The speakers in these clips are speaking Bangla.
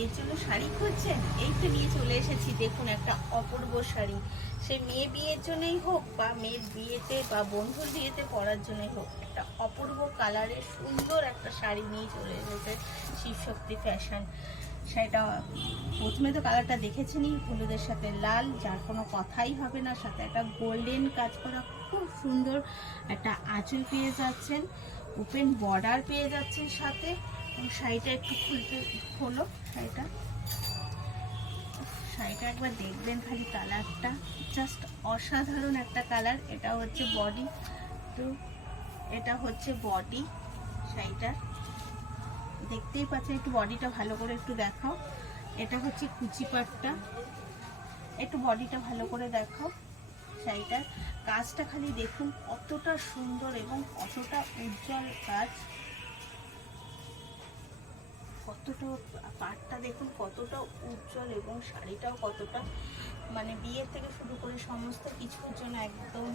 বিয়ের জন্য শাড়ি খুঁজছেন, এই তো নিয়ে চলে এসেছি। দেখুন একটা অপূর্ব শাড়ি, সে মেয়ে বিয়ের জন্যই হোক বা মেয়ের বিয়েতে বা বন্ধুর বিয়েতে পরার জন্যই হোক, একটা অপূর্ব কালারের সুন্দর একটা শাড়ি নিয়ে চলে এসেছে শিবশক্তি ফ্যাশন। শাড়িটা প্রথমে তো কালারটা দেখেছেনই, হলুদের সাথে লাল, যার কোনো কথাই হবে না। সাথে একটা গোল্ডেন কাজ করা খুব সুন্দর একটা আঁচল পেয়ে যাচ্ছেন, ওপেন বর্ডার পেয়ে যাচ্ছেন সাথে। শাড়িটা একটু খুলতে হলো, শাড়িটা একবার দেখবেন খালি, কালারটা জাস্ট অসাধারণ একটা কালার। এটা হচ্ছে বডি, তো এটা হচ্ছে বডি শাড়িটার, দেখতেই পাচ্ছেন। একটু বডিটা ভালো করে একটু দেখাও। এটা হচ্ছে কুচি পাটটা, একটু বডিটা ভালো করে দেখাও। শাড়িটার কাজটা খালি দেখুন কতটা সুন্দর এবং কতটা উজ্জ্বল কাজ, কতটা পাটটা দেখুন কতটা উজ্জ্বল এবং শাড়িটাও কতটা, মানে বিয়ের থেকে শুরু করে সমস্ত কিছুর জন্য একদম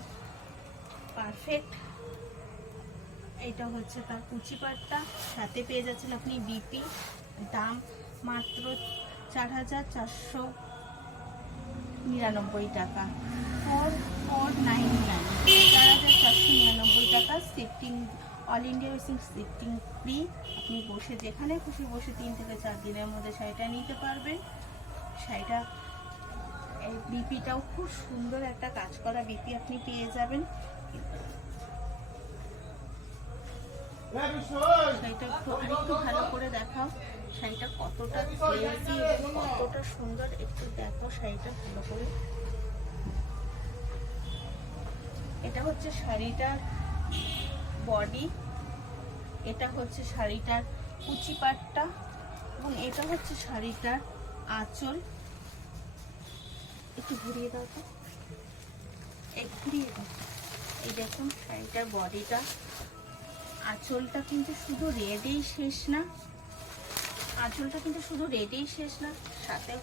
পারফেক্ট। এটা হচ্ছে তার কুচি পাটটা, সাথে পেয়ে যাচ্ছেন আপনি বিপি। দাম মাত্র 4,499 টাকা, 4499, 4,499 টাকা। Shifting all India shifting free. আপনি বসে যেখানে খুশি বসে 3 থেকে 4 দিনের মধ্যে শাড়িটা নিতে পারবেন। শাড়িটা এই বিপিটাও খুব সুন্দর একটা কাজ করা বিপি আপনি পেয়ে যাবেন। শাড়িটা একটু ভালো করে দেখাও, শাড়িটা কতটা গ্লেজি এবং কতটা সুন্দর, একটু দেখো শাড়িটা ভালো করে। এটা হচ্ছে শাড়িটার বডি, এটা হচ্ছে শাড়িটার কুচি পাটটা এবং এটা হচ্ছে শাড়িটার আঁচল। একটু ঘুরিয়ে দাও তো, ঘুরিয়ে দাও। এই দেখুন শাড়িটার বডিটা, আঁচলটা কিন্তু শুধু রেডেই শেষ না, আঁচলটা কিন্তু শুধু রেডেই শেষ না, সাথে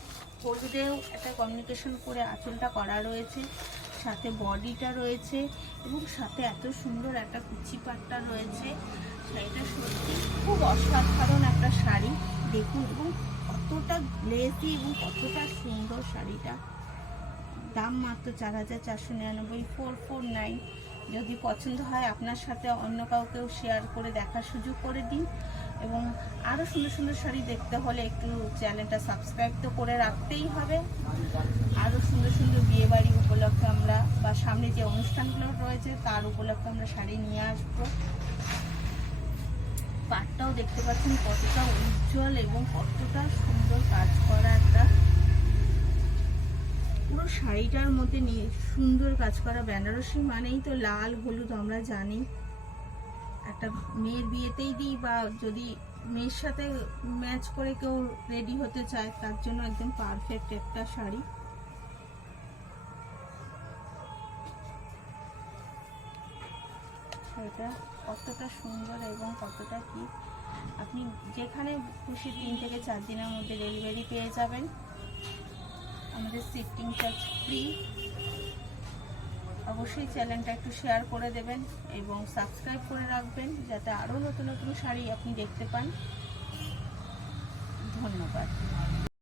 হলুদেও একটা কমিউনিকেশন করে আঁচলটা করা রয়েছে, সাথে বডিটা রয়েছে এবং সাথে এত সুন্দর একটা কুচি পাট্টা রয়েছে। শাড়িটা সত্যি খুব অসাধারণ একটা শাড়ি, দেখুন এবং কতটা গ্লেজি এবং কতটা সুন্দর শাড়িটা। দাম মাত্র 4,499, 449। যদি পছন্দ হয় আপনার সাথে অন্য কাউকেও শেয়ার করে দেখার সুযোগ করে দিন। এবং আরও সুন্দর সুন্দর শাড়ি দেখতে হলে একটু চ্যানেলটা সাবস্ক্রাইব তো করে রাখতেই হবে। আরও সুন্দর সুন্দর বিয়েবাড়ি উপলক্ষে আমরা বা সামনে যে অনুষ্ঠানগুলো রয়েছে তার উপলক্ষে আমরা শাড়ি নিয়ে আসবো। পাটটাও দেখতে পাচ্ছেন কতটা উজ্জ্বল এবং কতটা সুন্দর কাজ করা একটা, পুরো শাড়িটার মধ্যে নিয়ে সুন্দর কাজ করা। বেনারসি মানেই তো লাল হলুদ, আমরা জানি। একটা মেয়ের বিয়েতেই দিই বা যদি মেয়ের সাথে ম্যাচ করে কেউ রেডি হতে চায় তার জন্য একদম পারফেক্ট একটা শাড়ি। শাড়িটা কতটা সুন্দর এবং কতটা কি, আপনি যেখানে খুশি 3 থেকে 4 দিনের মধ্যে ডেলিভারি পেয়ে যাবেন। আমাদের শিফটিং চার্জ ফ্রি। অবশ্যই চ্যানেলটা একটু শেয়ার করে দেবেন এবং সাবস্ক্রাইব করে রাখবেন যাতে আরও নতুন নতুন শাড়ি আপনি দেখতে পান। ধন্যবাদ।